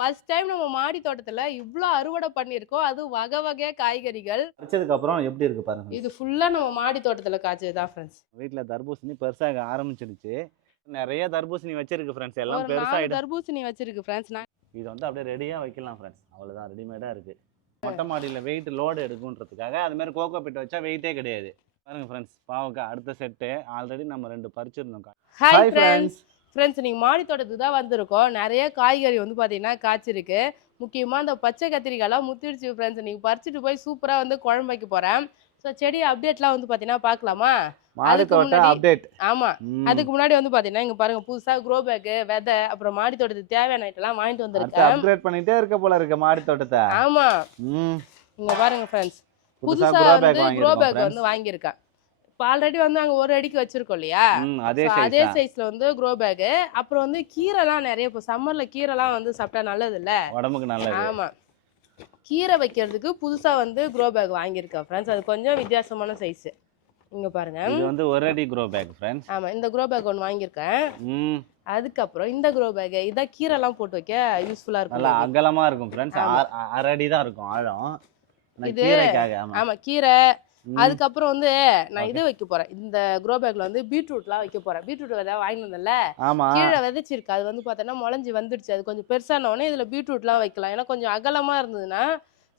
First time நம்ம மாடி தோட்டத்துல இவ்ளோ அறுவடை பண்ணியிருக்கோம். அதுவும் வகை வகையா காய்கறிகள். பறிச்சதுக்கு அப்புறம் எப்படி இருக்கு பாருங்க. இது ஃபுல்லா நம்ம மாடி தோட்டத்துல காய்ச்சது தான் ஃப்ரெண்ட்ஸ். வீட்ல தர்பூசணி பெருசாக ஆரம்பிச்சிடுச்சு. நெறைய தர்பூசணி வச்சிருக்கு ஃப்ரெண்ட்ஸ். எல்லாம் ஒரு 4 பெருசாயிடும். தர்பூசணி வச்சிருக்கு ஃப்ரெண்ட்ஸ். இது வந்து அப்படியே ரெடியா வைக்கலாம் ஃப்ரெண்ட்ஸ். அவ்வளவுதான், ரெடிமேடா இருக்கு. மொட்டை மாடியில வெயிட் லோடு எடுக்குன்றதுக்காக அது மாதிரி கோகோ பிட் வச்சா வெயிட்டே கிடையாது. பாருங்க ஃப்ரெண்ட்ஸ், பாவக்கா அடுத்த செட்டு ஆல்ரெடி நம்ம 2 பறிச்சிருந்தோம். Hi friends. ஃப்ரெண்ட்ஸ் நீங்க மாடி தோட்டத்துக்கு தான் வந்திருக்கோம். நிறைய காய்கறி வந்து பாத்தீங்கன்னா காய்ச்சிருக்கு. முக்கியமா அந்த பச்சை கத்திரிக்காய்லாம் முத்திடுச்சு ஃப்ரெண்ட்ஸ். நீங்க பறிச்சுட்டு போய் சூப்பரா வந்து குழம்பு வைக்க போறேன். ஸோ செடி அப்டேட்லாம் வந்து பாத்தீங்கன்னா பார்க்கலாமா? மாடி தோட்ட அப்டேட். ஆமா, அதுக்கு முன்னாடி வந்து பாத்தீங்கன்னா இங்க பாருங்க, புதுசா க்ரோ பேக், விதை, அப்புறம் மாடி தோட்டத்துக்கு தேவையான ஐட்டம்லாம் வாங்கிட்டு வந்திருக்கேன். அப்கிரேட் பண்ணிட்டே இருக்க போல இருக்கு மாடி தோட்டத்தை. ஆமா, இங்க பாருங்க ஃப்ரெண்ட்ஸ், புதுசா வந்து க்ரோ பேக் வந்து வாங்கியிருக்கேன். இப்போ ஆல்ரெடி வந்து அங்க 1 அடிக்கு வச்சிருக்கோம் இல்லையா, அதே சைஸ்ல வந்து க்ரோ பேக். அப்புறம் வந்து கீரைலாம் நிறைய, இப்போ சம்மர்ல கீரைலாம் வந்து சாப்பிட்டா நல்லது இல்ல, உடம்புக்கு நல்லது. ஆமா, கீரை வைக்கிறதுக்கு புதுசா வந்து க்ரோ பேக் வாங்கியிருக்கேன் ஃப்ரெண்ட்ஸ். அது கொஞ்சம் வித்தியாசமான சைஸ். இங்க பாருங்க, இது வந்து 1 அடி க்ரோ பேக் ஃப்ரெண்ட்ஸ். ஆமா, இந்த க்ரோ பேக் ஒன்று வாங்கியிருக்கேன். அதுக்கப்புறம் இந்த க்ரோ பேக் இதான் கீரைலாம் போட்டு வைக்க யூஸ்ஃபுல்லா இருக்கும். நல்லா அகலமா இருக்கும் ஃப்ரெண்ட்ஸ். 1/2 அடி தான் இருக்கும் ஆழம். இது ஆமா கீரை. அதுக்கப்புறம் வந்து நான் இது வைக்க போறேன். இந்த க்ரோ பேக்ல வந்து பீட்ரூட்லாம் வைக்க போறேன். பீட்ரூட் விதை வாங்கி வந்தேன்ல, கீழே விதைச்சிருக்கு. அது வந்து பார்த்தோன்னா முளைஞ்சி வந்துடுச்சு. அது கொஞ்சம் பெருசான உடனே இதுல பீட்ரூட்லாம் வைக்கலாம். ஏன்னா கொஞ்சம் அகலமா இருந்ததுன்னா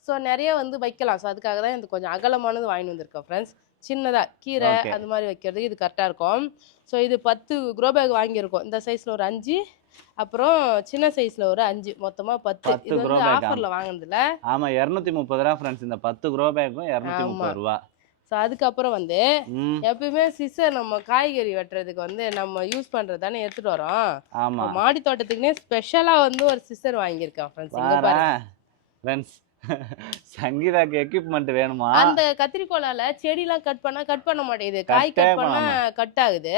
ஸோ நிறைய வந்து வைக்கலாம். ஸோ அதுக்காக தான் இந்த கொஞ்சம் அகலமானது வாங்கி வந்திருக்கேன் ஃப்ரெண்ட்ஸ். சின்னதா கீரை அந்த மாதிரி வைக்கிறதுக்கு இது கரெக்டா இருக்கும். ஸோ இது 10 க்ரோ பேக் வாங்கியிருக்கோம். இந்த சைஸ்ல ஒரு 5, அப்புறம் சின்ன சைஸ்ல ஒரு 5, மொத்தமா 10. இது வந்து ஆஃபர்ல வாங்குனதுல. ஆமா, 230 ரூபா ஃப்ரெண்ட்ஸ். இந்த 10 க்ரோ பேக்கும் 230 ரூபா. ஸோ அதுக்கப்புறம் வந்து எப்பயுமே சிசர் நம்ம காய்கறி வெட்டுறதுக்கு வந்து நம்ம யூஸ் பண்றது தானே எடுத்துட்டு வரோம். ஆமா, மாடி தோட்டத்துக்குன்னே ஸ்பெஷலா வந்து ஒரு சிசர் வாங்கியிருக்கேன் ஃப்ரெண்ட்ஸ். இங்க பாருங்க ஃப்ரெண்ட்ஸ், சங்கீதாக்கு எக்யூப்மெண்ட் வேணுமா? அந்த கத்திரிக்கோலால செடிலாம் கட் பண்ண மாட்டேங்குது. காய் கட் பண்ணா கட் ஆகுது.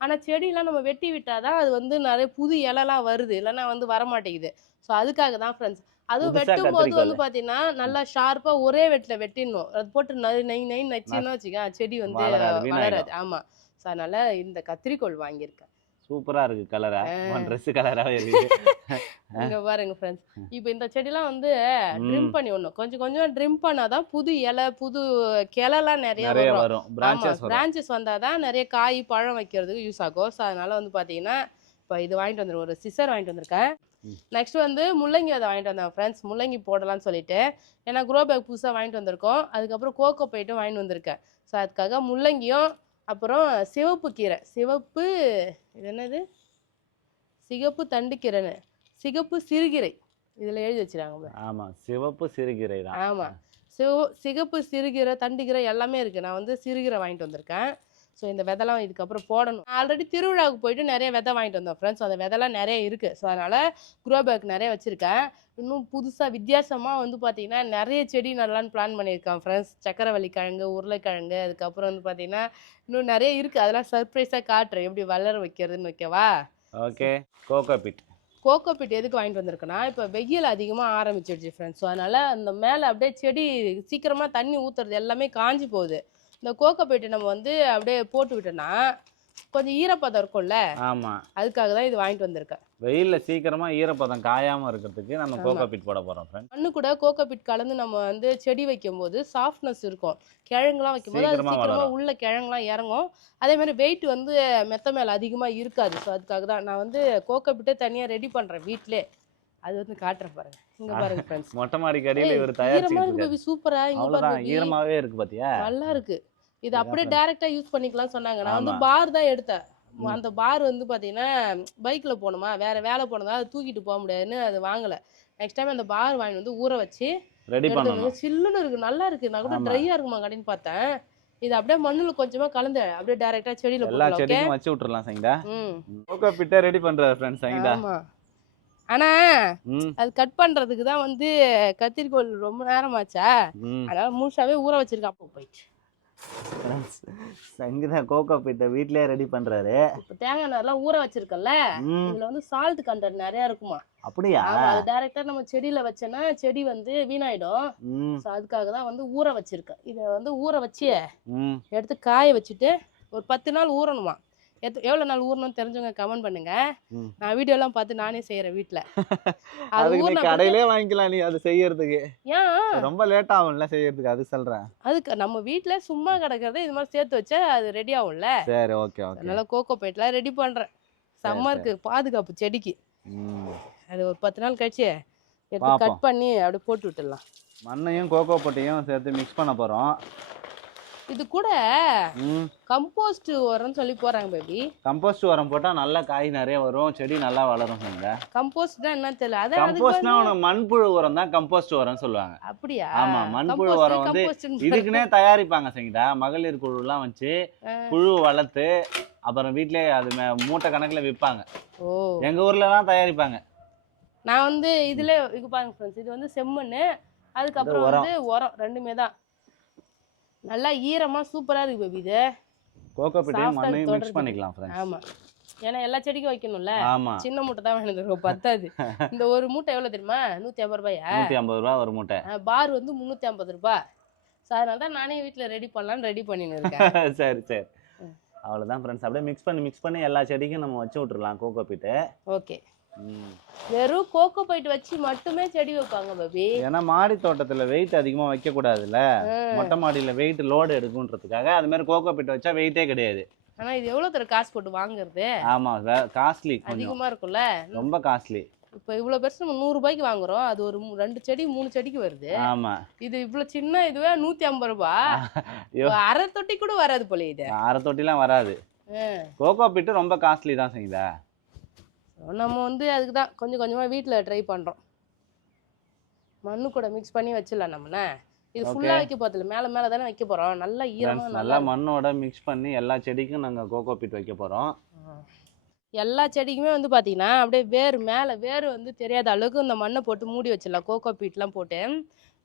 ஆனா செடிலாம் நம்ம வெட்டி விட்டாதான் அது வந்து நிறைய புது இலைலாம் வருது, இல்லைன்னா வந்து வர மாட்டேங்குது. ஸோ அதுக்காக தான் ஃப்ரெண்ட்ஸ். அதுவும் வெட்டும் போது வந்து பாத்தீங்கன்னா நல்லா ஷார்ப்பா ஒரே வெட்டில வெட்டிடணும். அது போட்டு நை நச்சுன்னு வச்சுக்க செடி வந்து வளராது. ஆமா, ஸோ அதனால இந்த கத்திரிக்கோல் வாங்கியிருக்கேன். சூப்பரா இருக்கு கலரா, Dress கலராவே இருக்கு. இங்க பாருங்க ஃப்ரெண்ட்ஸ், இப்போ இந்த செடிலாம் வந்து ட்ரிம் பண்ணி விடணும். கொஞ்சம் ட்ரிம் பண்ணாதான் புது இலை, புது கிளைலாம் நிறைய வரும். பிரான்ச்சஸ் வந்தாதான் நிறைய காய் பழம் வைக்கிறதுக்கு யூஸ் ஆகும். ஸோ அதனால வந்து பாத்தீங்கன்னா இப்போ இது வாங்கிட்டு வந்துருக்கேன், ஒரு சிசர் வாங்கிட்டு வந்திருக்கேன். நெக்ஸ்ட் வந்து முள்ளங்கி அதை வாங்கிட்டு வந்தேன் ஃப்ரெண்ட்ஸ். முள்ளங்கி போடலாம்னு சொல்லிட்டு, ஏன்னா க்ரோ பேக் புதுசாக வாங்கிட்டு வந்திருக்கோம். அதுக்கப்புறம் கோகோ பைட்டும் வாங்கிட்டு வந்திருக்கேன். ஸோ அதுக்காக முள்ளங்கியும், அப்புறம் சிவப்பு கீரை, சிவப்பு இது என்னது, சிகப்பு தண்டுக்கீரைன்னு, சிகப்பு சிறுகீரை இதில் எழுதி வச்சுருக்காங்க. ஆமாம், சிவப்பு சிறுகீரை தான். ஆமாம், சிகப்பு சிறுகீரை, தண்டுக்கீரை எல்லாமே இருக்குது. நான் வந்து சிறுகீரை வாங்கிட்டு வந்திருக்கேன். ஸோ இந்த விதைலாம் இதுக்கப்புறம் போடணும். ஆல்ரெடி திருவிழாவுக்கு போயிட்டு நிறைய விதை வாங்கிட்டு வந்தோம் ஃப்ரெண்ட்ஸ். அந்த விதைலாம் நிறைய இருக்குது. ஸோ அதனால் க்ரோ பேக் நிறைய வச்சுருக்கேன். இன்னும் புதுசாக வித்தியாசமாக வந்து பார்த்திங்கன்னா நிறைய செடி நடலான்னு பிளான் பண்ணியிருக்கேன் ஃப்ரெண்ட்ஸ். சக்கரவள்ளி கிழங்கு, உருளைக்கிழங்கு, அதுக்கப்புறம் வந்து பார்த்திங்கன்னா இன்னும் நிறைய இருக்குது. அதெல்லாம் சர்ப்ரைஸாக காட்டுறேன் எப்படி வளர வைக்கிறதுன்னு. வைக்கவா? ஓகே. கோகோ பிட் எதுக்கு வாங்கிட்டு வந்திருக்கேன்னா, இப்போ வெயில் அதிகமாக ஆரம்பிச்சிடுச்சு ஃப்ரெண்ட்ஸ். ஸோ அதனால் அந்த மேலே அப்படியே செடி சீக்கிரமாக தண்ணி ஊற்றுறது எல்லாமே காஞ்சி போகுது. இந்த கோகோ பைட்டு நம்ம வந்து அப்படியே போட்டு விட்டோம்னா கொஞ்சம் ஈரப்பதம் இருக்கும்ல. ஆமா, அதுக்காக தான் இது வாங்கிட்டு வந்திருக்கேன். வெயில்ல சீக்கிரமா ஈரப்பதம் காயாம இருக்கிறதுக்கு நம்ம கோகோ பிட் போட போறோம் ஃப்ரெண்ட். மண்ணு கூட கோகோ பிட் கலந்து நம்ம வந்து செடி வைக்கும்போது சாஃப்ட்னஸ் இருக்கும். கிழங்குலாம் வைக்கும்போது அது சீக்கிரமா உள்ள கிழங்குலாம் இறங்கும். அதே மாதிரி வெயிட் வந்து மெத்த மேல அதிகமா இருக்காது. ஸோ அதுக்காக தான் நான் வந்து கோகோ பிட்டை தனியா ரெடி பண்றேன் வீட்டிலே. அது வந்து காட்டுறேன் பாருங்க. இங்க பாருங்க ஃப்ரெண்ட்ஸ், மொட்டை மாடி கடையில இவர் தயாரிச்சிட்டு சூப்பரா. இங்க பாருங்க, ஈரமாவே இருக்கு பாத்தியா, நல்லா இருக்கு. இது அப்படியே டைரக்டா யூஸ் பண்ணிக்கலாம் சொன்னாங்க. நான் வந்து பார் தான் எடுத்தேன். அந்த பார் வந்து பாத்தீங்கன்னா பைக்ல போகணுமா, வேற வேலை போனதா அது தூக்கிட்டு போக முடியாதுன்னு அது வாங்கல. நெக்ஸ்ட் டைம் அந்த பார் வாங்கி வந்து ஊற வச்சு ரெடி பண்ணணும். சில்லுன்னு இருக்கு, நல்லா இருக்கு. நான் கூட ட்ரையா இருக்குமா கடைன்னு பார்த்தேன். இது அப்படியே மண்ணுல கொஞ்சமா கலந்து அப்படியே டைரக்டா செடியில எல்லா செடியும் வச்சு விட்டுறலாம் சங்கடா. கோகோ பிட்ட ரெடி பண்ற ஃப்ரெண்ட்ஸ் சங்கடா. ஆமா, ஆனா அது கட் பண்றதுக்கு தான் வந்து கத்திரிக்கோல் ரொம்ப நேரம் ஆச்சா, அதனால முழுசாவே ஊற வச்சிருக்கேன். அப்போ போயிட்டு சங்கீதா கோகோ பீட்டை வீட்லயே ரெடி பண்றாரு. இப்போ தேங்காய் எண்ணெய்லாம் ஊற வச்சிருக்கல, இதுல வந்து சால்ட் கண்டென்ட் நிறைய இருக்குமா. அப்படியா? அது டைரக்டா நம்ம செடியில வச்சேன்னா செடி வந்து வீணாயிடும். ஸோ அதுக்காக தான் வந்து ஊற வச்சிருக்கேன். இதை வந்து ஊற வச்சு எடுத்து காய வச்சுட்டு ஒரு 10 நாள் ஊறணுமா. எவ்வளவு நாள் ஊறணும்னு தெரிஞ்சவங்க கமெண்ட் பண்ணுங்க. ம். நான் வீடியோ எல்லாம் பார்த்து நானே செய்யறேன் வீட்ல. அது அதுக்கு நீ ஊறின பிறகு கடையிலே வாங்கிக்கலாம் நீ அது செய்யறதுக்கு. ஏன் ரொம்ப லேட் ஆகும்ல செய்யறதுக்கு, அது சொல்றேன். அதுக்கு நம்ம வீட்ல சும்மா கிடக்கிறத இது மாதிரி சேர்த்து வச்சா அது ரெடி ஆகும்ல. சரி, ஓகே ஓகே. அதனால கோகோ பைட்லாம் ரெடி பண்றேன். சம்மருக்கு பாதுகாப்பு செடிக்கு. ம். அது ஒரு 10 நாள் கழிச்சு எடுத்து பாப்போம். கட் பண்ணி அப்படியே போட்டு விட்டுடலாம். மண்ணையும் கோகோ பட்டையும் சேர்த்து மிக்ஸ் பண்ண போறோம். இது கூட ம். கம்போஸ்ட் உரம்னு சொல்லி போறாங்க பேபி. கம்போஸ்ட் உரம் போட்டா நல்லா காய் நிறைய வரும், செடி நல்லா வளரும். கம்போஸ்ட்னா என்ன தெரியல. அதான் அதுக்கு கம்போஸ்ட்னா உனக்கு மண்புழு உரம் தான் கம்போஸ்ட் உரம் சொல்லுவாங்க. அப்படியா? ஆமா, மண்புழு உரம் வந்து கம்போஸ்ட் இதுக்குன்னே தயாரிப்பாங்க சரிங்களா. மகளிர் குழுலாம் வச்சு புழு வளர்த்து அப்புறம் வீட்லயே அது மூட்டை கணக்குல விற்பாங்க. ஓ, எங்க ஊர்லலாம் தயாரிப்பாங்க. நான் வந்து இதுல இது பாருங்க ஃப்ரெண்ட்ஸ், இது வந்து செம்மண்ணு, அதுக்கப்புறம் உரம். வந்து உரம் ரெண்டுமே தான். நல்லா ஈரமா சூப்பரா இருக்கு பேபி. இது கோகோ பீட்டையும் Soft ஆ மண்ணையும் மிக்ஸ் தொடருது. பண்ணிக்கலாம் ஃப்ரெண்ட்ஸ். ஆமா, ஏன்னா எல்லா செடிக்கும் வைக்கணும்ல. ஆமா, சின்ன மூட்டை தான் வேணும், பத்தாது. இந்த ஒரு மூட்டை எவ்வளவு தெரியுமா? 150 ரூபாயா? 150 ரூபா ஒரு மூட்டை. பார் வந்து 350 ரூபாய். ஸோ அதனால தான் நானே வீட்டில் ரெடி பண்ணலான்னு ரெடி பண்ணின்னு இருக்கேன். சரி சரி, அவ்வளோதான் ஃப்ரெண்ட்ஸ். அப்படியே மிக்ஸ் பண்ணி எல்லா செடிக்கும் நம்ம வச்சு விட்டுறலாம் கோகோ பீட்டை. ஓகே. வெறும் கோகோ பைட் வச்சு மட்டுமே செடி வைப்பாங்க பேபி. ஏன்னா மாடி தோட்டத்துல வெயிட் அதிகமா வைக்க கூடாதுல்ல. மொட்டை மாடியில வெயிட் லோடு எடுக்குன்றதுக்காக அது மாதிரி கோகோ பீட் வச்சா வெயிட்டே கிடையாது. ஆனா இது எவ்வளவு தர காசு போட்டு வாங்குறது? ஆமா, காஸ்ட்லி, அதிகமா இருக்கும்ல. ரொம்ப காஸ்ட்லி. இப்போ இவ்வளவு பெருசு நம்ம 100 ரூபாய்க்கு வாங்குறோம், அது ஒரு 2 செடி 3 செடிக்கு வருது. ஆமா, இது இவ்வளவு சின்ன இதுவே 150 ரூபாய். அரை தொட்டி கூட வராது போல. இது அரை தொட்டிலாம் வராது. கோகோ பீட் ரொம்ப காஸ்ட்லி தான் செய்யுதா. நம்ம வந்து அதுக்கு தான் கொஞ்சம் கொஞ்சமா வீட்ல ட்ரை பண்றோம். மண்ணு கூட மிக்ஸ் பண்ணி வச்சிடலாம் நம்மனா. இது ஃபுல்லா வைக்க போறதில்ல, மேல மேல தானே வைக்க போறோம். நல்லா ஈரமா நல்லா மண்ணோட மிக்ஸ் பண்ணி எல்லா செடிக்கும் நாங்க கோகோ பீட் வைக்க போறோம். எல்லா செடிக்குமே வந்து பாத்தீங்கன்னா அப்படியே வேர் மேல வேர் வந்து தெரியாத அளவுக்கு இந்த மண்ணை போட்டு மூடி வச்சிடலாம், கோகோ பீட்லாம் போட்டு.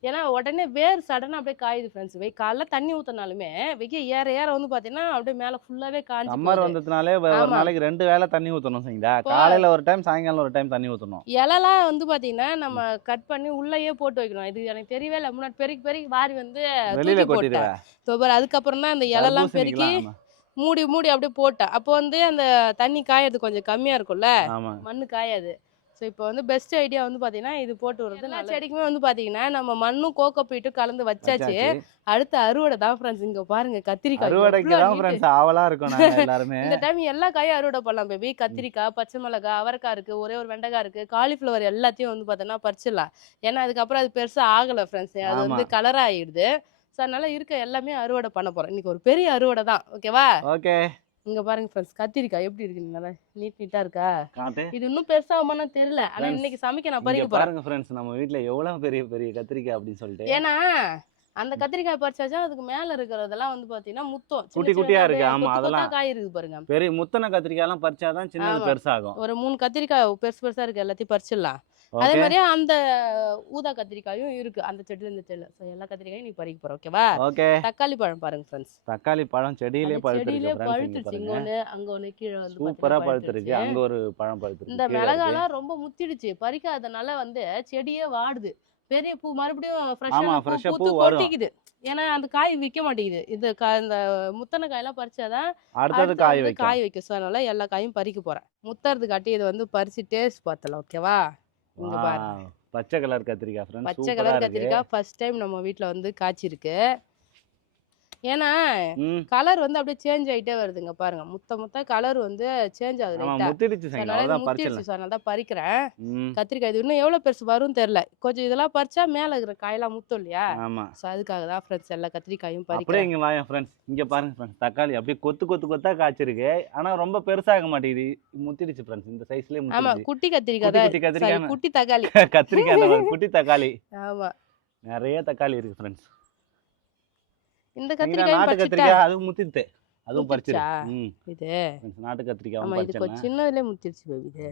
ஏன்னா உடனே வேர் சடனா அப்படியே காயுது ஃப்ரெண்ட்ஸ். காலைல தண்ணி ஊத்தினாலுமே வெய்ய ஏற ஏற வந்து பாத்தீங்கன்னா அப்படியே மேல ஃபுல்லாவே காஞ்சு சம்மர் வந்ததுனாலே ஒரு நாளைக்கு 2 வேளை தண்ணி ஊத்தணும் சரிங்களா. காலையில ஒரு டைம், சாயங்காலம் ஒரு டைம் தண்ணி ஊத்தணும். இலைலாம் வந்து பாத்தீங்கன்னா நம்ம கட் பண்ணி உள்ளேயே போட்டு வைக்கணும். இது எனக்கு தெரியவே இல்லை. முன்னாடி பெருக்கி வாரி வந்து வெளியில தூக்கி போட்டேன். அதுக்கப்புறம் தான் அந்த இலைலாம் பெருக்கி மூடி மூடி அப்படியே போட்டேன். அப்போ வந்து அந்த தண்ணி காயறது கொஞ்சம் கம்மியா இருக்கும்ல, மண்ணு காயாது. ஸோ இப்போ வந்து பெஸ்ட் ஐடியா வந்து பார்த்தீங்கன்னா இது போட்டு விடுறது. எல்லா செடிக்குமே வந்து பார்த்தீங்கன்னா நம்ம மண்ணும் கோகோ பீட்டும் கலந்து வச்சாச்சு. அடுத்த அறுவடை தான் ஃப்ரெண்ட்ஸ். இங்க பாருங்க கத்திரிக்காய் அறுவடைக்கு தான் ஃப்ரெண்ட்ஸ் ஆவலா இருக்கும் நாங்க எல்லாரும். இந்த டைம் எல்லா காயும் அறுவடை பண்ணலாம் பேபி. கத்திரிக்காய், பச்சை மிளகாய், அவரைக்காய் இருக்கு, ஒரே ஒரு வெண்டைக்காய் இருக்கு, காலிஃப்ளவர் எல்லாத்தையும் வந்து பார்த்தோன்னா பறிச்சிடலாம். ஏன்னா அதுக்கப்புறம் அது பெருசா ஆகலை ஃப்ரெண்ட்ஸ், அது வந்து கலர் ஆயிடுது. ஸோ அதனால இருக்க எல்லாமே அறுவடை பண்ண போறோம். இன்னைக்கு ஒரு பெரிய அறுவடை தான். ஓகேவா? ஓகே. இங்க பாருங்க ஃப்ரெண்ட்ஸ், கத்திரிக்காய் எப்படி இருக்கு, நல்லா நீட்டா இருக்கா? இது இன்னும் பெருசாகுமான்னு தெரியல. ஆனா இன்னைக்கு சமைக்க நான் பறிக்க போறேன். பாருங்க ஃப்ரெண்ட்ஸ், நம்ம வீட்ல எவ்வளவு பெரிய பெரிய கத்திரிக்காய் அப்படின்னு சொல்லிட்டு. ஏன்னா அந்த கத்திரிக்காய் பறிச்சாச்சா அதுக்கு மேல இருக்கிறதெல்லாம் வந்து பாத்தீங்கன்னா முத்தம் குட்டி குட்டியா இருக்கு. ஆமா, அதெல்லாம் காய் இருக்கு பாருங்க. பெரிய முத்தன கத்திரிக்காய் எல்லாம் பறிச்சாதான் சின்னது பெருசாகும். ஒரு 3 கத்திரிக்காய் பெருசு பெருசா இருக்கு, எல்லாத்தையும் பறிச்சிடலாம். அதே மாதிரியே அந்த ஊதா கத்திரிக்காயும் இருக்கு அந்த செடியில, இந்த செடியில. சோ எல்லா கத்திரிக்காயும் நீ பறிக்க போற. ஓகேவா? ஓகே. தக்காளி பழம் பாருங்க ஃப்ரெண்ட்ஸ். தக்காளி பழம் செடியிலே பழுத்திருக்கு ஃப்ரெண்ட்ஸ். பழுத்துச்சு. இங்க ஒண்ணு, அங்க ஒண்ணு, கீழ வந்து சூப்பரா பழுத்திருக்கு. அங்க ஒரு பழம் பழுத்திருக்கு. இந்த மிளகாலாம் ரொம்ப முத்திடுச்சு, பறிக்காதனால வந்து செடியே வாடுது. பெரிய பூ மறுபடியும் ஃப்ரெஷ்ஷா பூ கொட்டிக்குது. ஏன்னா அந்த காய் விற்க மாட்டேங்குது. இது இந்த முத்தன காயெல்லாம் பறிச்சாதான் அடுத்தது காய் வைக்கும். ஸோ அதனால எல்லா காயும் பறிக்க போறேன். முத்துறது காட்டி இதை வந்து பறிச்சு டேஸ்ட் பார்த்தலாம். ஓகேவா? இங்க பாருங்க, பச்சை கலர் கத்திரிக்காய் ஃப்ரெண்ட்ஸ். பச்சை கலர் கத்திரிக்காய் ஃபர்ஸ்ட் டைம் நம்ம வீட்ல வந்து காய்ச்சிருக்கு. ஏன்னா கலர் வந்து அப்படியே சேஞ்ச் ஆயிட்டே வருதுங்க பாருங்க. முத்த கலர் வந்து சேஞ்ச் ஆகுது. அதனால தான் பறிக்கிறேன் கத்திரிக்காய். இது இன்னும் எவ்வளவு பெருசு வரும் தெரியல. கொஞ்சம் இதெல்லாம் பறிச்சா மேல இருக்கிற காயெல்லாம் முத்தும் இல்லையா? சோ அதுக்காக தான் ஃப்ரெண்ட்ஸ் எல்லா கத்திரிக்காயும் பறிக்கிறேன். இங்க வாங்க ஃப்ரெண்ட்ஸ், இங்க பாருங்க ஃப்ரெண்ட்ஸ், தக்காளி அப்படியே கொத்து கொத்து கொத்தா காய்ச்சிருக்கு. ஆனா ரொம்ப பெருசாக மாட்டேங்குது, முத்திடுச்சு ஃப்ரெண்ட்ஸ். இந்த சைஸ்லயே முத்திடுச்சு. ஆமா, குட்டி கத்திரிக்காய், குட்டி தக்காளி கத்திரிக்காய் குட்டி தக்காளி. ஆமா, நிறைய தக்காளி இருக்கு ஃப்ரெண்ட்ஸ். இந்த கத்திரிக்காய் நாட்டு கத்திரிக்காய் அதுவும் முத்திட்டு, அதுவும் பறிச்சிடு. இது நாட்டு கத்திரிக்காய். ஆமா, இது கொஞ்சம் சின்னதுலயே முத்திடுச்சு பேபி. இது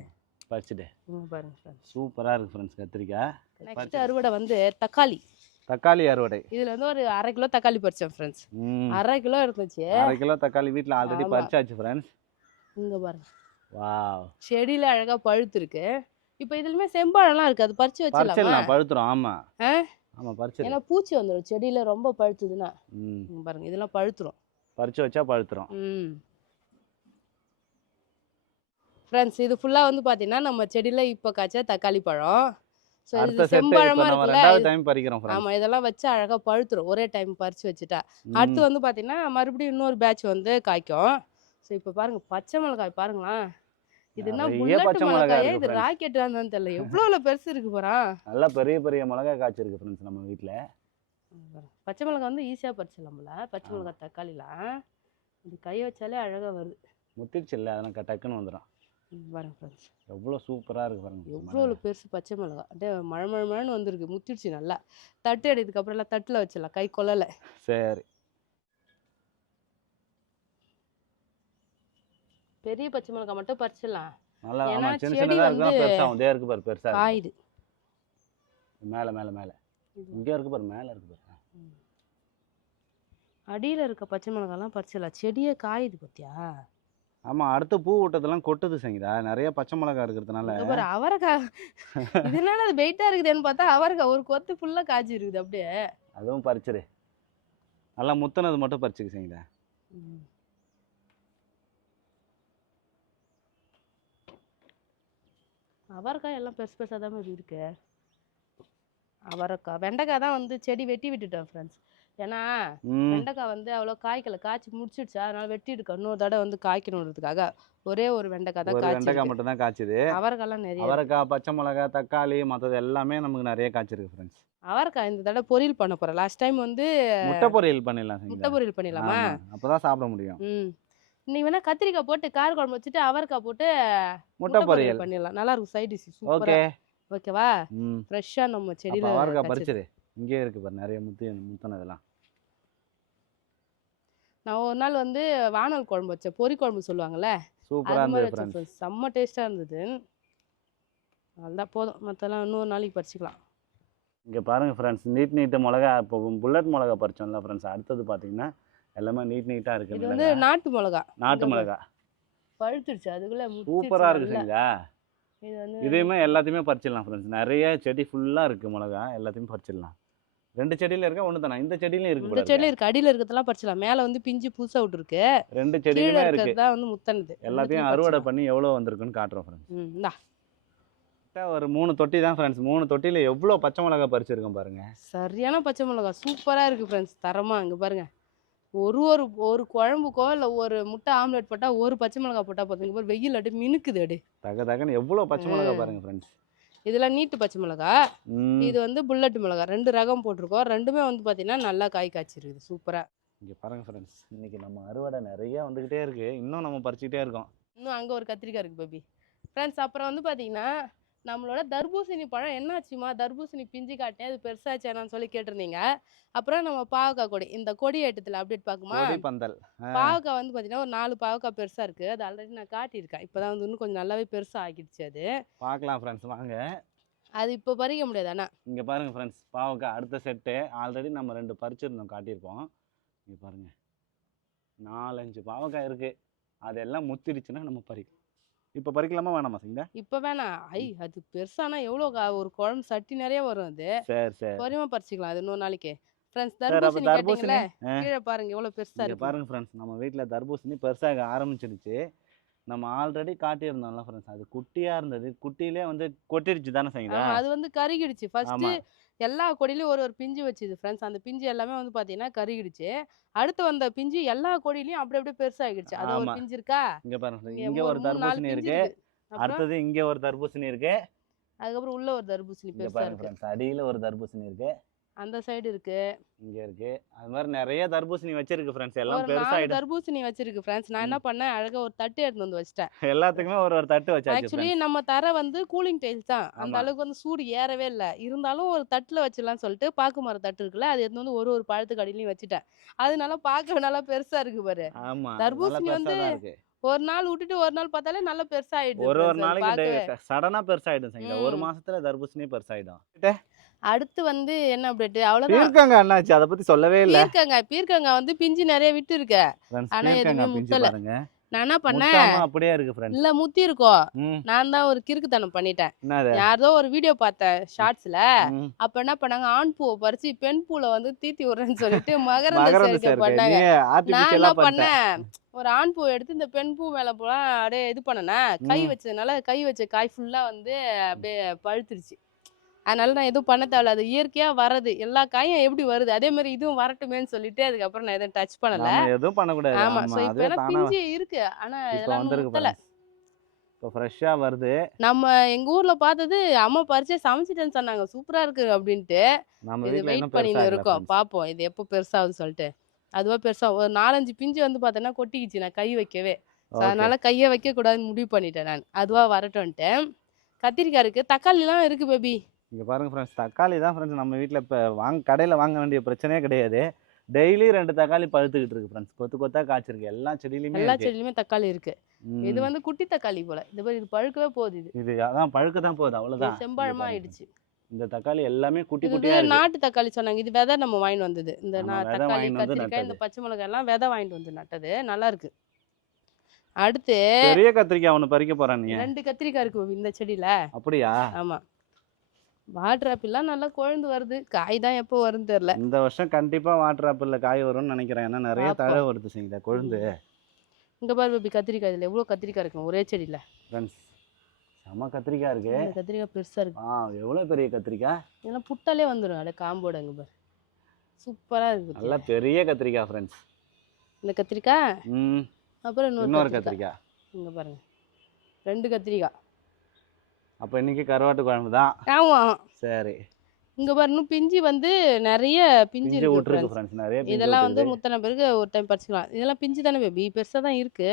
பறிச்சிடு. பாருங்க ஃப்ரெண்ட்ஸ், சூப்பரா இருக்கு ஃப்ரெண்ட்ஸ் கத்திரிக்காய். நெக்ஸ்ட் அறுவடை வந்து தக்காளி அறுவடை. இதுல வந்து ஒரு 1/2 கிலோ தக்காளி பறிச்சேன் ஃப்ரெண்ட்ஸ். 1/2 கிலோ இருந்துச்சு. 1/2 கிலோ தக்காளி வீட்ல ஆல்ரெடி பறிச்சாச்சு ஃப்ரெண்ட்ஸ். இங்க பாருங்க, வாவ், செடியில அழகா பழுத்து இருக்கு. இப்போ இதுலமே செம்பழம்லாம் இருக்கு, அது பறிச்சு வச்சிடலாம். பழுத்துரும். ஆமா ஆமா, பறிச்சு. ஏன்னா பூச்சி வந்துடும் செடியில ரொம்ப பழுத்துதுன்னா. பாருங்க, இதெல்லாம் பழுத்துரும், பறிச்சு வச்சா பழுத்துரும். ஃப்ரெண்ட்ஸ் இது ஃபுல்லாக வந்து பார்த்தீங்கன்னா நம்ம செடியில் இப்போ காய்ச்ச தக்காளி பழம். ஸோ அடுத்த இது செட் இப்போ செம்பழமாக நம்ம இருக்குல்ல. ரெண்டாவது டைம் பறிக்கிறோம் ஃப்ரெண்ட்ஸ். ஆமாம், இதெல்லாம் வச்சு அழகாக பழுத்துரும் ஒரே டைம் பறித்து வச்சுட்டா. அடுத்து வந்து பார்த்தீங்கன்னா மறுபடியும் இன்னொரு பேட்ச் வந்து காய்க்கும். ஸோ இப்போ பாருங்க பச்சை மிளகாய் பாருங்களேன். இது என்ன புல்லட் மிளகாயே, இது ராக்கெட் ஆனான்னு தெரியல, எவ்வளோ பெருசு இருக்கு போறா. நல்லா பெரிய பெரிய மிளகாய் காய்ச்சிருக்கு ஃப்ரெண்ட்ஸ் நம்ம வீட்டில். பச்சை மிளகாய் வந்து ஈஸியாக பறிச்சிடலாம்ல, பச்சை மிளகாய் தக்காளிலாம் இது கையை வச்சாலே அழகாக வருது. முத்திருச்சு இல்லை, அதனால் டக்குன்னு வந்துடும். பாருங்க ஃப்ரெண்ட்ஸ் எவ்வளோ சூப்பராக இருக்குது பாருங்க. எவ்வளோ பெருசு பச்சை மிளகாய், அப்படியே மழை மழை மழைன்னு வந்துருக்கு, முத்திருச்சு நல்லா. தட்டு எடுத்துக்கு அப்புறம் எல்லாம் தட்டில் வச்சிடலாம், கை கொள்ளலை. சரி, பெரிய பச்சை மிளகாய் மட்டும் பறிச்சிடலாம். நல்லா சின்ன சின்னதாக இருக்கும், பெருசாகும். இதே இருக்கு பாரு, பெருசாக காயுது. மேலே மேலே மேலே இங்கே இருக்கு பாரு, மேலே இருக்கு பாரு. அடியில் இருக்க பச்சை மிளகாலாம் பறிச்சிடலாம், செடியே காயுது பத்தியா. ஆமாம், அடுத்த பூ விட்டதெல்லாம் கொட்டுது சங்கீதா, நிறைய பச்சை மிளகாய் இருக்கிறதுனால. அவரைக்காய் இதனால அது வெயிட்டாக இருக்குதுன்னு பார்த்தா அவரைக்காய் ஒரு கொத்து ஃபுல்லாக காய்ச்சி இருக்குது அப்படியே. அதுவும் பறிச்சிரு, நல்லா முத்தினது மட்டும் பறிச்சுக்கு சங்கீதா. அவரைக்காய் எல்லாம் பெருசு பெருசாக தான் இருக்கு. அவரைக்காய் வெண்டைக்காய் தான் வந்து செடி வெட்டி விட்டுட்டோம் ஃப்ரெண்ட்ஸ். ஏன்னா வெண்டைக்காய் வந்து அவ்வளோ காய்க்கல, காய்ச்சி முடிச்சிடுச்சு, அதனால வெட்டி எடுக்க இன்னொரு தடவை வந்து காய்க்கணுன்றதுக்காக ஒரே ஒரு வெண்டைக்காய் தான் காய்ச்சி. வெண்டைக்காய் மட்டும் தான் காய்ச்சிது. அவரைக்காய்லாம் நிறைய, அவரைக்காய், பச்சை மிளகாய், தக்காளி, மற்றது எல்லாமே நமக்கு நிறைய காய்ச்சிருக்கு ஃப்ரெண்ட்ஸ். அவரைக்காய் இந்த தடவை பொரியல் பண்ண போகிறேன். லாஸ்ட் டைம் வந்து முட்டை பொரியல் பண்ணிடலாம். முட்டை பொரியல் பண்ணிடலாமா? அப்போ தான் சாப்பிட முடியும். இன்னைக்கு வேணா கத்திரிக்காய் போட்டு கார குழம்பு வச்சுட்டு அவரைக்காய் போட்டு முட்டை பொரியல் பண்ணிடலாம், நல்லா இருக்கும். சைட் டிஷ் சூப்பரா. ஓகே, ஓகேவா? ஃப்ரெஷ்ஷா நம்ம செடியில அவரைக்காய் பறிச்சிரு, இங்கே இருக்கு பாரு நிறைய முத்தனதெல்லாம். நான் ஒரு நாள் வந்து வானல் குழம்பு வச்சேன், பொரி குழம்பு சொல்லுவாங்கல்ல, சூப்பரா இருந்தது, செம்ம டேஸ்டா இருந்தது. அதுதான் போதும், மற்றெல்லாம் இன்னொரு நாளைக்கு பறிச்சுக்கலாம். இங்கே பாருங்க ஃப்ரெண்ட்ஸ், நீட்டு மிளகா. இப்போ புல்லட் மிளகா பறிச்சோம்ல ஃப்ரெண்ட்ஸ், அடுத்தது பார்த்தீங்கன்னா எல்லாமே நீட்டாக இருக்குது. இது வந்து நாட்டு மிளகா, நாட்டு மிளகா பழுத்துருச்சு, அதுக்குள்ள சூப்பராக இருக்குங்களா. இது வந்து இதையுமே எல்லாத்தையுமே பறிச்சிடலாம் ஃப்ரெண்ட்ஸ். நிறைய செடி ஃபுல்லாக இருக்குது மிளகா, எல்லாத்தையும் பறிச்சிடலாம். 2 செடியில் இருக்கா, ஒன்று தானே? இந்த செடியிலும் இருக்கு, இந்த செடியில இருக்கு, அடியில் இருக்கிறதெல்லாம் பறிச்சிடலாம். மேலே வந்து பிஞ்சு புதுசாக விட்டுருக்கு, 2 செடியுமே இருக்கு. தான் வந்து முத்தனது. எல்லாத்தையும் அறுவடை பண்ணி எவ்வளோ வந்திருக்குன்னு காட்டுறோம் ஃப்ரெண்ட்ஸ். ஒரு 3 தொட்டி தான் ஃப்ரெண்ட்ஸ். 3 தொட்டியில் எவ்வளோ பச்சை மிளகா பறிச்சிருக்கோம் பாருங்க. சரியான பச்சை மிளகா, சூப்பராக இருக்குது ஃப்ரெண்ட்ஸ், தரமாக. இங்கே பாருங்க, ஒரு ஒரு குழம்புக்கோ இல்லை ஒரு முட்டை ஆம்லெட் போட்டால் ஒரு பச்சை மிளகா போட்டால் பார்த்துங்க பாரு, வெயில் அடி மினுக்குது அடி தகன்னு எவ்வளோ பச்சை மிளகா பாருங்க ஃப்ரெண்ட்ஸ். இதெல்லாம் நீட்டு பச்சை மிளகா, இது வந்து புல்லட் மிளகா. 2 ரகம் போட்டிருக்கோம், ரெண்டுமே வந்து பார்த்தீங்கன்னா நல்லா காய் காய்ச்சிருக்குது சூப்பராக. இங்கே பாருங்க ஃப்ரெண்ட்ஸ், இன்னைக்கு நம்ம அறுவடை நிறைய வந்துக்கிட்டே இருக்கு, இன்னும் நம்ம பறிச்சுக்கிட்டே இருக்கோம். இன்னும் அங்கே ஒரு கத்திரிக்காய் இருக்குது பேபி ஃப்ரெண்ட்ஸ். அப்புறம் வந்து பார்த்தீங்கன்னா நம்மளோட தர்பூசணி பழம் என்னாச்சுமா, தர்பூசணி பிஞ்சு காட்டேன், அது பெருசாச்சானு சொல்லி கேட்டிருந்தீங்க. அப்புறம் நம்ம பாவக்காய் கொடி, இந்த கொடி ஏட்டத்தில் அப்டேட் பார்க்குமா, பந்தல் பாவக்காய் வந்து பார்த்தீங்கன்னா ஒரு 4 பாவக்காய் பெருசாக இருக்குது, அது ஆல்ரெடி நான் காட்டியிருக்கேன். இப்போ தான் வந்து இன்னும் கொஞ்சம் நல்லாவே பெருசாக ஆகிடுச்சு, அது பார்க்கலாம் ஃப்ரெண்ட்ஸ் வாங்க. அது இப்போ பறிக்க முடியாது. ஆனால் இங்கே பாருங்க ஃப்ரெண்ட்ஸ், பாவக்காய் அடுத்த செட்டு ஆல்ரெடி நம்ம 2 பறிச்சிருந்தோம், காட்டியிருப்போம். இங்கே பாருங்க 4-5 பாவக்காய் இருக்குது, அதெல்லாம் முத்திடுச்சுன்னா நம்ம பறிக்கலாம். இப்போ பறிக்கலாமா வேணாமா சங்கீதா? இப்போ வேணாம், அது பெருசானா எவ்வளோ ஒரு குழம்பு சட்டி நிறைய வரும், அது சரி பொறுமையாக பறிச்சிக்கலாம், அது இன்னொரு நாளைக்கு. ஃப்ரெண்ட்ஸ் தர்பூசணி கேட்டிங்களே, கீழே பாருங்க எவ்வளோ பெருசாக இருக்கு பாருங்க ஃப்ரெண்ட்ஸ். நம்ம வீட்டில் தர்பூசணி பெருசாக ஆரம்பிச்சிடுச்சு. நம்ம ஆல்ரெடி காட்டியிருந்தோம்ல ஃப்ரெண்ட்ஸ், அது குட்டியாக இருந்தது, குட்டியிலே வந்து கொட்டிடுச்சு தானே சங்கீதா? அது வந்து கருகிடுச்சு. ஃபர்ஸ்ட் எல்லா கொடியிலையும் ஒரு பிஞ்சு வச்சுது ஃப்ரெண்ட்ஸ், அந்த பிஞ்சு எல்லாமே வந்து பார்த்தீங்கன்னா கருகிடுச்சு. அடுத்து வந்த பிஞ்சு எல்லா கொடியிலையும் அப்படி அப்படியே பெருசாகிடுச்சு. அது ஒரு பிஞ்சு இருக்கா, இங்கே பாருங்க, இங்கே ஒரு தர்பூசணி இருக்கு, அடுத்தது இங்கே ஒரு தர்பூசணி இருக்கு, அதுக்கப்புறம் உள்ள ஒரு தர்பூசணி பெருசா இருக்கு, அடியில் ஒரு தர்பூசணி இருக்கு, அந்த சைடு இருக்கு, இங்க இருக்கு. அது மாதிரி நிறைய தர்பூசணி வச்சிருக்கு ஃப்ரெண்ட்ஸ், எல்லாம் பெருசாயிடும். தர்பூசணி வச்சிருக்கு ஃப்ரெண்ட்ஸ். நான் என்ன பண்ணேன், அழகா ஒரு தட்டு எடுத்து வந்து வச்சிட்டேன். எல்லாத்துக்குமே ஒரு தட்டு வச்சாச்சு. ஆக்சுவலி நம்ம தர வந்து கூலிங் டைல்ஸ் தான், அந்த அளவுக்கு வந்து சூடு ஏறவே இல்லை. இருந்தாலும் ஒரு தட்டுல வச்சிடலாம் சொல்லிட்டு பாக்கு மர தட்டு இருக்குல்ல, அது எடுத்து வந்து ஒரு பழத்துக்கு அடியிலையும் வச்சுட்டேன். அதனால பார்க்க நல்லா பெருசா இருக்கு பாரு. தர்பூசணி வந்து ஒரு நாள் விட்டுட்டு ஒரு நாள் பார்த்தாலே நல்லா பெருசாயிடுது. ஒரு நாளைக்கு சடனா பெருசாயிடும் சங்கீதா, ஒரு மாசத்துல தர்பூசணி பெருசாயிடும். அடுத்து வந்து என்ன அப்டேட், அவ்வளவுதான். பீர்க்கங்காய் என்னாச்சு, அத பத்தி சொல்லவே இல்ல. பீர்க்கங்காய் வந்து பிஞ்சு நிறைய விட்டு இருக்கு, ஆனா எதுவுமே முத்தல. நான் என்ன பண்ணேன், முத்தாம அப்படியே இருக்கு ஃப்ரெண்ட்ஸ். இல்ல முத்தி இருக்கோம். ம். நான் தான் ஒரு கிறுக்குத்தனம் பண்ணிட்டேன். என்னது? யாரதோ ஒரு வீடியோ பார்த்தேன் ஷார்ட்ஸ்ல. ம். அப்ப என்ன பண்ணாங்க, ஆண் பூவை பறிச்சு பெண் பூல வந்து தீத்தி விடுறேன்னு சொல்லிட்டு மகரந்த மகரந்த சேர்க்கை சேர்க்கை. பண்ணாங்க. நீ நான் ஆர்டிபிஷியலா என்ன பண்ணிட்ட. பண்ணேன், ஒரு ஆண் பூவை எடுத்து இந்த பெண் பூ மேல போல அப்படியே இது பண்ணனேன். கை ம். வச்சதுனால கை வச்ச காய் ஃபுல்லா வந்து அப்படியே பழுத்துருச்சு. அதனால நான் எதுவும் பண்ண தேவையில்ல. அது இயற்கையா வர்றது. எல்லா காயும் எப்படி வருது அதே மாதிரி இதுவும் வரட்டுமேன்னு சொல்லிட்டு அதுக்கப்புறம் நான் எதுவும் டச் பண்ணல. நாம எதுவும் பண்ணக்கூடாது. ஆமா. ஆமா ஸோ இப்ப அதுவே எல்லாம் தானா பிஞ்சு இருக்கு. ஆனா இப்போ இதெல்லாம் இன்னும் வந்திருக்கு முத்தல. ஃப்ரெண்ட்ஸ். இப்போ ஃப்ரெஷ்ஷா வருது. நம்ம எங்க ஊர்ல பார்த்தது அம்மா பறிச்சே சமைச்சிட்டேன்னு சொன்னாங்க. சூப்பரா இருக்கு அப்படின்ட்டு. நம்ம இது வீட்ல வெயிட் இன்னும் பெருசா பண்ணின்னு ஆகல இருக்கோம். ஃப்ரெண்ட்ஸ். பார்ப்போம் இது எப்போ பெருசாகுதுன்னு சொல்லிட்டு. அதுவா பெருசா ஒரு 4, 5 பிஞ்சு வந்து பார்த்தோன்னா கொட்டிக்கிச்சு நான் கை வைக்கவே. So okay. அதனால கைய வைக்கக்கூடாதுன்னு முடிவு பண்ணிட்டேன் நான். அதுவா வரட்டும்ன்ட்டு. கத்திரிக்காய் இருக்கு. தக்காளிலாம் இருக்கு பேபி. இங்க பாருங்க ஃப்ரெண்ட்ஸ், தக்காளி தான் ஃப்ரெண்ட்ஸ் நம்ம வீட்ல இப்ப கடையில வாங்க வேண்டிய பிரச்சனையே கிடையாது. டெய்லி 2 தக்காளி பழுத்துக்கிட்டு இருக்கு ஃப்ரெண்ட்ஸ். கொத்து கொத்தா காய்ச்சிருக்கு. எல்லா செடியிலுமே எல்லா இருக்கு. செடியிலுமே தக்காளி இருக்கு. இது ம். வந்து குட்டி தக்காளி போல. இது பாரு இது பழுக்கவே போகுது இது. இது அதான் பழுக்க தான் போகுது இது அவ்வளவுதான். இங்க செம்பழமா பாருங்க. ஆயிடுச்சு. இந்த தக்காளி எல்லாமே குட்டி இது குட்டியா இருக்கு. நாட்டு தக்காளி சொன்னாங்க. இது விதை நம்ம வாங்கிட்டு வந்தது. இந்த ஆமா விதை தக்காளி, வாங்கிட்டு வந்து கத்திரிக்காய், இந்த நட்டது. பச்சை மிளகாய் எல்லாம் விதை வாங்கிட்டு வந்து நட்டது. நல்லா இருக்கு. அடுத்து பெரிய கத்திரிக்காய் ஒண்ணு பறிக்க போறேன் நீ. 2 கத்திரிக்காய் இருக்கு பாபி இந்த செடியில. அப்படியா? ஆமா. வாட்டர் ஆப்பிள்லாம் நல்லா கொழுந்து வருது. காய் தான் எப்போ வரும்னு தெரியல. இந்த வருஷம் கண்டிப்பா வாட்டர் ஆப்பிள்ல காய் வரும்னு நினைக்கிறேன். ஏன்னா நிறைய தழை பார்ப்போம். வருது செய்யுங்க கொழுந்து. இங்க பாரு பேபி கத்திரிக்காய் இதுல எவ்வளவு கத்திரிக்காய் இருக்கு ஒரே செடியில. ஃப்ரெண்ட்ஸ் செம கத்திரிக்காய் இருக்கு. இந்த கத்திரிக்காய் பெருசா இருக்கு. எவ்வளவு பெரிய கத்திரிக்காய். இதெல்லாம் புட்டாலே வந்துடும். அட காம்போட இங்க பாரு. சூப்பரா இருக்கு நல்ல பாத்தியா? பெரிய கத்திரிக்காய் ஃப்ரெண்ட்ஸ். இந்த கத்திரிக்காய் ம். அப்புறம் இன்னொரு இன்னொரு கத்திரிக்காய். கத்திரிக்காய். இங்க பாருங்க. 2 கத்திரிக்காய். அப்ப இன்னைக்கு கருவாட்டு குழம்பு தான். ஆமா. சரி. இங்க பாரு இன்னும் பிஞ்சு வந்து நிறைய பிஞ்சு பிஞ்சு இருக்கு விட்டுருக்கு ஃப்ரெண்ட்ஸ். ஃப்ரெண்ட்ஸ். நிறைய பிஞ்சு இதெல்லாம் வந்து விட்டுருக்கு. முத்தின பிறகு ஒரு டைம் பறிச்சுக்கலாம். இதெல்லாம் பிஞ்சு தானே பேபி பெருசா தான் இருக்கு.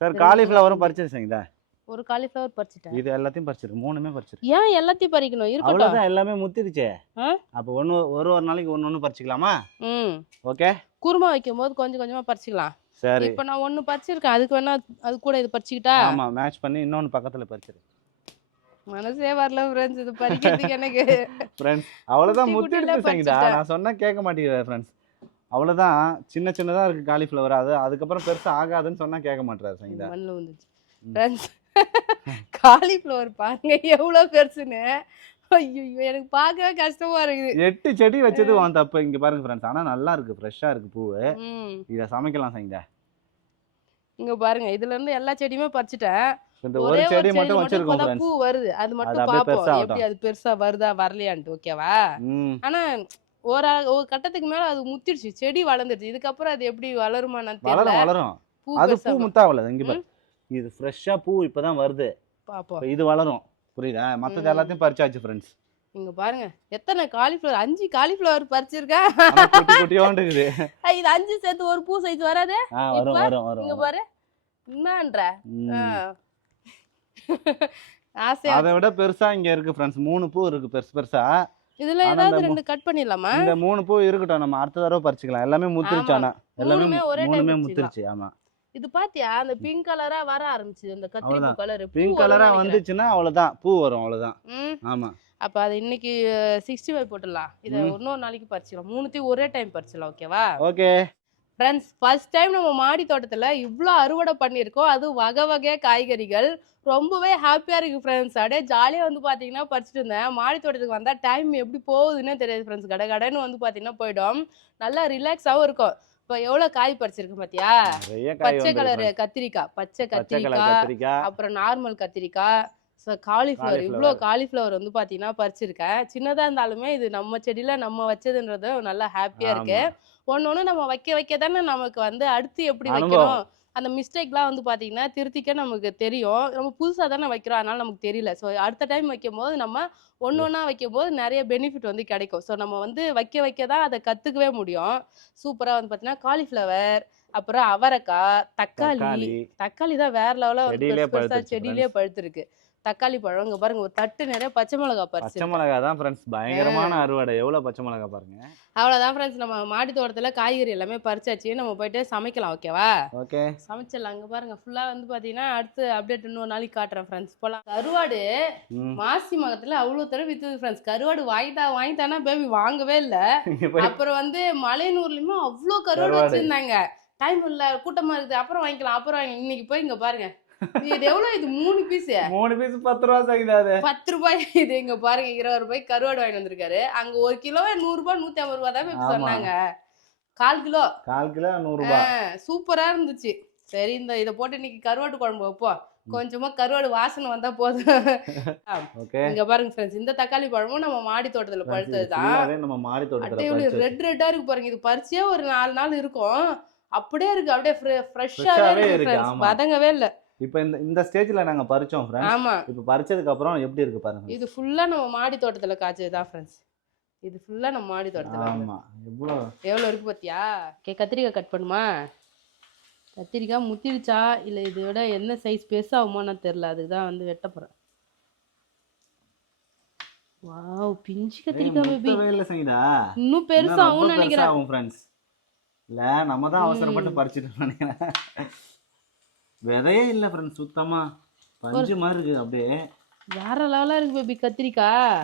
சார் இது 2 காலிஃப்ளவரும் பிஞ்சு. பறிச்சிருச்சீங்க. ஒரு காலிஃப்ளவர் பறிச்சிட்டேன். இது எல்லாத்தையும் பறிச்சிருக்கு. 3மே பறிச்சிருக்கு. ஏன் எல்லாத்தையும் பறிக்கணும்? இருக்கட்டும். அவ்வளவுதான் எல்லாமே முத்திருச்சே. ஆ? அப்ப ஒரு நாளைக்கு ஒண்ணு பறிச்சுக்கலாமா? ம். ஓகே. குருமா வைக்கும்போது கொஞ்சம் கொஞ்சமா பறிச்சுக்கலாம். சரி. இப்போ நான் 1 பறிச்சிருக்கேன். அதுக்கு வேணா அது கூட இது பறிச்சுக்கிட்டா? ஆமா மேட்ச் பண்ணி இன்னொன்னு பக்கத்துல பறிச்சிரு. மனசே வரல ஃப்ரெண்ட்ஸ் இது பறிக்கிறதுக்கு எனக்கு. ஃப்ரெண்ட்ஸ் அவ்வளவுதான் குட்டி குட்டில முத்திருச்சு சங்கீதா. பறிச்சிட்டேன். நான் சொன்னா கேட்க மாட்டேங்கிறாரு ஃப்ரெண்ட்ஸ். அவ்வளவுதான் சின்னதா இருக்கு காலிஃப்ளவர். அதுக்கப்புறம் பெருசா ஆகாதுன்னு சொன்னா கேட்க மாட்டாரு சங்கீதா. மண்ணில் வந்துச்சு ம். ஃப்ரெண்ட்ஸ். காலிஃப்ளவர் பாருங்க எவ்வளோ பெருசுன்னு. ஐயோ எனக்கு பார்க்கவே கஷ்டமா இருக்குது. 8 செடி வச்சது உன் தப்பு. இங்க பாருங்க ஃப்ரெண்ட்ஸ். ஆனா நல்லா இருக்கு ஃப்ரெஷ்ஷா இருக்கு பூவு. ம். இத சமைக்கலாம் சங்கீதா. இங்க பாருங்க இதுல இருந்து எல்லா செடியுமே பறிச்சுட்டேன். இந்த ஒரே ஒரு ஒரு செடி செடியில மட்டும் மட்டும் வச்சிருக்கோம் இப்பதான் ஃப்ரெண்ட்ஸ். பூ வருது. அது அது மட்டும் அப்படியே பார்ப்போம் பெருசா எப்படி ஆகட்டும். அது பெருசா வருதா வரலையான்ட்டு. ஓகேவா? ம். ஆனா ஒரு கட்டத்துக்கு மேல அது முத்திடுச்சு. செடி வளர்ந்துருச்சு. இதுக்கப்புறம் அது எப்படி வளருமான்னு தெரியல. வளரும் வளரும். பூ அது பூ பெருசா முத்தாவல. இங்க பாரு. இது ஃப்ரெஷ்ஷா பூ இப்பதான் வருது. பார்ப்போம். இப்ப இது வளரும். புரியுதா? மத்தது எல்லாத்தையும் பறிச்சாச்சு ஃப்ரெண்ட்ஸ். இங்க பாருங்க எத்தனை காலிஃப்ளவர் 5 காலிஃப்ளவர் பறிச்சிருக்கேன். ஆனா குட்டி குட்டியோண்டு இருக்குது. இது 5 சேர்த்து ஒரு பூ சைஸ் வராது. வரும் இப்ப வரும் வரும். இங்க பாரு என்னன்ற. ம். ஆசையா அதை விட பெருசா இங்க இருக்கு ஃப்ரெண்ட்ஸ். 3 பூ இருக்கு பெருசு பெருசா. இதுல ஆனா ஏதாவது இந்த 2 கட் பண்ணிடலாமா? இந்த 3 பூ இருக்கட்டும். நம்ம அடுத்த தடவை பறிச்சுக்கலாம். எல்லாமே முத்திருச்சு. ஆமா. ஆனா எல்லாமே மூணுமே ஒரே டைம் மூணுமே பறிச்சுக்கலாம். முத்திருச்சு. ஆமா. இது பாத்தியா அந்த பிங்க் கலரா வர ஆரம்பிச்சது அந்த கத்திரிப்பூ அவ்வளவுதான். கலர். பிங்க் கலரா வந்துச்சுன்னா அவ்வளவுதான் பூ வரும். அவ்வளவுதான். ஆமா. அப்ப அது இன்னைக்கு 65 போட்டுடலாம். இத ம். இன்னொரு நாளைக்கு பறிச்சிடலாம். மூணுத்தையும் ஒரே டைம் பறிச்சிடலாம். ஓகேவா? ஓகே. ஃப்ரெண்ட்ஸ் ஃபர்ஸ்ட் டைம் நம்ம மாடி தோட்டத்துல இவ்ளோ அறுவடை பண்ணியிருக்கோம். அது வகை வகையா காய்கறிகள். ரொம்பவே ஹாப்பியா இருக்கு ஃப்ரெண்ட்ஸ். அப்படியே ஜாலியா வந்து பாத்தீங்கன்னா பறிச்சுட்டு இருந்தேன். மாடி தோட்டத்துக்கு வந்தா டைம் எப்படி போகுதுன்னே தெரியாது ஃப்ரெண்ட்ஸ். கடகடன்னு வந்து பாத்தீங்கன்னா போயிடும். நல்லா ரிலாக்ஸாவும் இருக்கும். இப்போ எவ்வளவு காய் பறிச்சிருக்கு பாத்தியா? நிறைய காய் பச்சை வந்திருக்கு கலர் ஃப்ரெண்ட்ஸ். கத்திரிக்காய், பச்சை பச்சை கலர் கத்திரிக்காய், கத்திரிக்காய். அப்புறம் நார்மல் கத்திரிக்காய், காலிஃப்ளவர். இவ்ளோ காலிஃப்ளவர். காலிஃப்ளவர் வந்து பாத்தீங்கன்னா பறிச்சிருக்கேன். சின்னதா இருந்தாலுமே இது நம்ம செடியில நம்ம வச்சதுன்றது நல்லா ஹாப்பியா இருக்கு. ஆமா. ஒண்ணு நம்ம வைக்க தானே நமக்கு வந்து அடுத்து எப்படி அனுபவம். வைக்கணும் அந்த மிஸ்டேக்லாம் வந்து பாத்தீங்கன்னா திருத்திக்க நமக்கு தெரியும். நம்ம புதுசா தானே வைக்கிறோம். அதனால நமக்கு தெரியல. ஸோ அடுத்த டைம் வைக்கும்போது நம்ம ஒண்ணா வைக்கும்போது நிறைய பெனிஃபிட் வந்து கிடைக்கும். ஸோ நம்ம வந்து வைக்க தான் அதை கத்துக்கவே முடியும். சூப்பரா வந்து பாத்தீங்கன்னா காலிஃப்ளவர், அப்புறம் அவரைக்காய், தக்காளி. தக்காளி தான் வேற லெவலா வந்து செடியிலே பெருசா பழுத்துருச்சு செடியிலே ஃப்ரெண்ட்ஸ். பழுத்துருக்கு. தக்காளி பழம் இங்க பாருங்க ஒரு தட்டு நிறைய பச்சை மிளகாய் பச்சை பறிச்சிருக்கேன். மிளகா தான் ஃப்ரெண்ட்ஸ். பயங்கரமான அறுவடை. எவ்வளவு பச்சை மிளகா பாருங்க. அவ்வளவுதான் ஃப்ரெண்ட்ஸ் நம்ம மாடி தோட்டத்துல காய்கறி எல்லாமே பறிச்சாச்சு. நம்ம போயிட்டு சமைக்கலாம். ஓகேவா? ஓகே. சமைச்சிடலாம். அங்க பாருங்க ஃபுல்லா வந்து பாத்தீங்கன்னா அடுத்து அப்டேட் இன்னொரு நாளைக்கு காட்டுறேன் ஃப்ரெண்ட்ஸ். போலாம். கருவாடு ம். மாசி மகத்துல அவ்வளவு தடவை வித்துது ஃப்ரெண்ட்ஸ். கருவாடு வாங்கிட்டானா பேபி வாங்கவே இல்ல. இங்க போய் அப்புறம் வந்து மலையனூர்லயுமே அவ்வளோ கருவாடு கருவாடு. வச்சிருந்தாங்க. டைம் இல்ல கூட்டமா இருக்குது அப்புறம் வாங்கிக்கலாம் இன்னைக்கு போய் இங்க பாருங்க இது எவ்வளவு இது 3 பீஸ் 3 பீஸ் 10 ரூபா சகிதா அது 10 ரூபாய் இது இங்க பாருங்க 20 ரூபாய் கருவாடு வாங்கி வந்திருக்காரு அங்க 1 கிலோ 100 ரூபாய் 150 ரூபாய் தான் இப்ப சொன்னாங்க 1/4 கிலோ 1/4 கிலோ 100 ரூபாய் சூப்பரா இருந்துச்சு சரி இந்த இத போட்டு இன்னைக்கு கருவாட்டு குழம்பு வைப்போம் கொஞ்சமா கருவாடு வாசனை வந்தா போதும் இங்க பாருங்க ஃப்ரெண்ட்ஸ் இந்த தக்காளி பழமும் நம்ம மாடி தோட்டத்துல பழுத்ததுதான் நம்ம மாடி தோட்டத்துல ரெட்டா இருக்கு பாருங்க இது பறிச்சே ஒரு 4 நாள் இருக்கும் அப்படியே இருக்கு அப்படியே ஃப்ரெஷ்ஷாவே இருக்கு வதங்கவே இல்ல இப்போ இந்த ஸ்டேஜ்ல நாங்க பறிச்சோம் फ्रेंड्स ஆமா இப்போ பறிச்சதுக்கு அப்புறம் எப்படி இருக்கு பாருங்க இது ஃபுல்லா நம்ம மாடி தோட்டத்துல காய்ச்சதுதான் फ्रेंड्स இது ஃபுல்லா நம்ம மாடி தோட்டத்துல ஆமா எவ்வளவு இருக்கு பாத்தியா கத்திரிக்காய் கட் பண்ணுமா கத்திரிக்காய் முத்திருச்சா இல்ல இதை விட என்ன சைஸ் பெருசாகுமான்னு தெரியல அதுதான் வந்து வெட்ட போறேன் வாவ் பிஞ்சு கத்திரிக்காய் பேபி இல்ல சங்கீதா இன்னும் பெருசாகும்னு நினைக்கிறேன் ஆகும் फ्रेंड्स இல்ல நம்ம தான் அவசரப்பட்டு பறிச்சிட்டோம் நினைக்கிறேன் விதையே இல்ல फ्रेंड्स சுத்தமா பஞ்சு மாதிரி இருக்கு அப்படியே வேற லெவலா இருக்கு பேபி கத்திரிக்காய்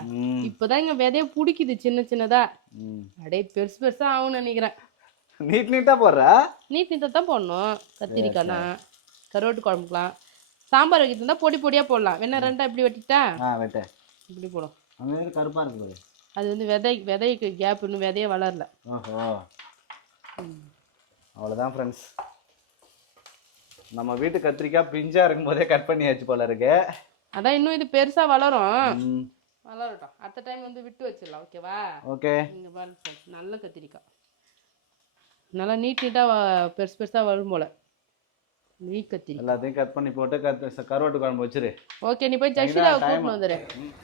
இப்பதான் இங்க விதைய புடிக்குது சின்ன சின்னதா அப்படியே பெருசா ஆகும்னு நினைக்கிறேன் நீட்டா போடுறா நீட்டா தான் போடணும் கத்திரிக்காய்னா கருவாட்டு குழம்புக்கலாம் சாம்பார் வைக்கிறதா பொடி பொடியா போடலாம் வேணா ரெண்டா இப்படி வெட்டிட்டா வெட்ட இப்படி போடும் அங்க கருப்பா இருக்கு அது வந்து விதைக்கு கேப் இன்னும் விதையே வளரல ஓஹோ அவ்வளவுதான் ஃப்ரெண்ட்ஸ் நம்ம வீட்டு கத்திரிக்காய் பிஞ்சா இருக்கும்போதே கட் பண்ணியாச்சு போல இருக்கு அதான் இன்னும் இது பெருசா வளரட்டும் அடுத்த டைம் வந்து விட்டு வச்சிடலாம் ஓகேவா ஓகே இங்க பாருங்க நல்ல கத்திரிக்காய் நல்லா நீட்டா பெருசா வரும் போல நீட் கத்திரிக்காய் எல்லாத்தையும் கட் பண்ணி போட்டு கருவாட்டு குழம்பு வச்சிரு ஓகே நீ போய் ஜஷிதாவை கூட்டிட்டு வந்துரு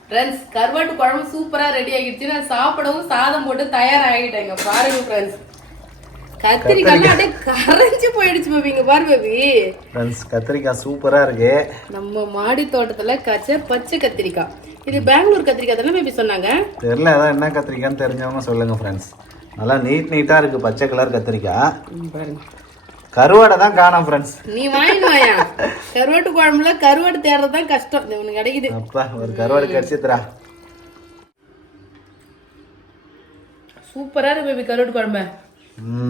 ஃப்ரெண்ட்ஸ் கருவாட்டு குழம்பு சூப்பரா ரெடி ஆகிடுச்சு நான் சாப்பிடவும் சாதம் போட்டு தயாராகிட்டேங்க பாருங்க ஃப்ரெண்ட்ஸ் கத்திரிக்காய் அப்படியே கரைஞ்சு போயிடுச்சு பேபி இங்க பாரு பேபி ஃப்ரெண்ட்ஸ் கத்திரிக்காய் சூப்பரா இருக்கு நம்ம மாடி தோட்டத்துல காய்ச்ச பச்சை கத்திரிக்காய் இது பெங்களூர் கத்திரிக்காய் தானே பேபி சொன்னாங்க தெரியல அதான் என்ன கத்திரிக்காய்னு தெரிஞ்சவங்க சொல்லுங்க ஃப்ரெண்ட்ஸ் நல்லா நீட்டா இருக்கு பச்சை கலர் கத்திரிக்காய் பாருங்க கருவாடை தான் காணோம் ஃப்ரெண்ட்ஸ் நீ வாங்கிவாயா கருவாட்டு குழம்புல கருவாடு தேடுறதுதான் கஷ்டம் உனக்கு கிடைக்குது அப்பா ஒரு கருவாடு கிடைச்சிதுடா சூப்பரா இருக்கு பேபி கருவாட்டு குழம்பு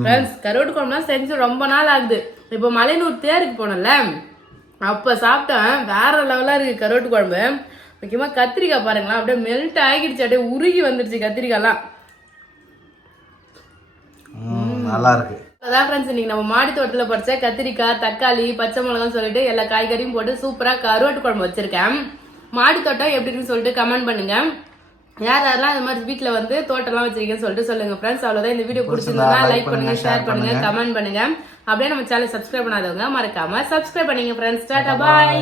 ஃப்ரெண்ட்ஸ் கருவாட்டு குழம்புலாம் செஞ்சு ரொம்ப நாள் ஆகுது இப்போ மலையனூர் தேருக்கு போனல அப்ப சாப்பிட்டேன் வேற லெவலா இருக்கு கருவாட்டு குழம்பு முக்கியமா கத்திரிக்காய் பாருங்களா அப்படியே மெல்ட் ஆகிடுச்சு அப்படியே உருகி வந்துருச்சு கத்திரிக்காய்லாம் நல்லா இருக்கு அதான் ஃப்ரெண்ட்ஸ் இன்னைக்கு நம்ம மாடி தோட்டத்துல பறிச்ச கத்திரிக்காய் தக்காளி பச்சை மிளகான்னு சொல்லிட்டு எல்லா காய்கறியும் போட்டு சூப்பரா கருவாட்டு குழம்பு வச்சிருக்கேன் மாடி தோட்டம் எப்படி இருக்குன்னு சொல்லிட்டு கமெண்ட் பண்ணுங்க யாரெல்லாம் இந்த மாதிரி வீட்டுல வந்து தோட்டம்லாம் வச்சிருக்கேன்னு சொல்லிட்டு சொல்லுங்க ஃப்ரெண்ட்ஸ் அவ்வளவுதான் இந்த வீடியோ பிடிச்சிருந்தா லைக் பண்ணுங்க ஷேர் பண்ணுங்க கமெண்ட் பண்ணுங்க அப்படியே நம்ம சேனல் சப்ஸ்கிரைப் பண்ணாதவங்க மறக்காம சப்ஸ்கிரைப் பண்ணுங்க ஃப்ரெண்ட்ஸ் டாடா பாய்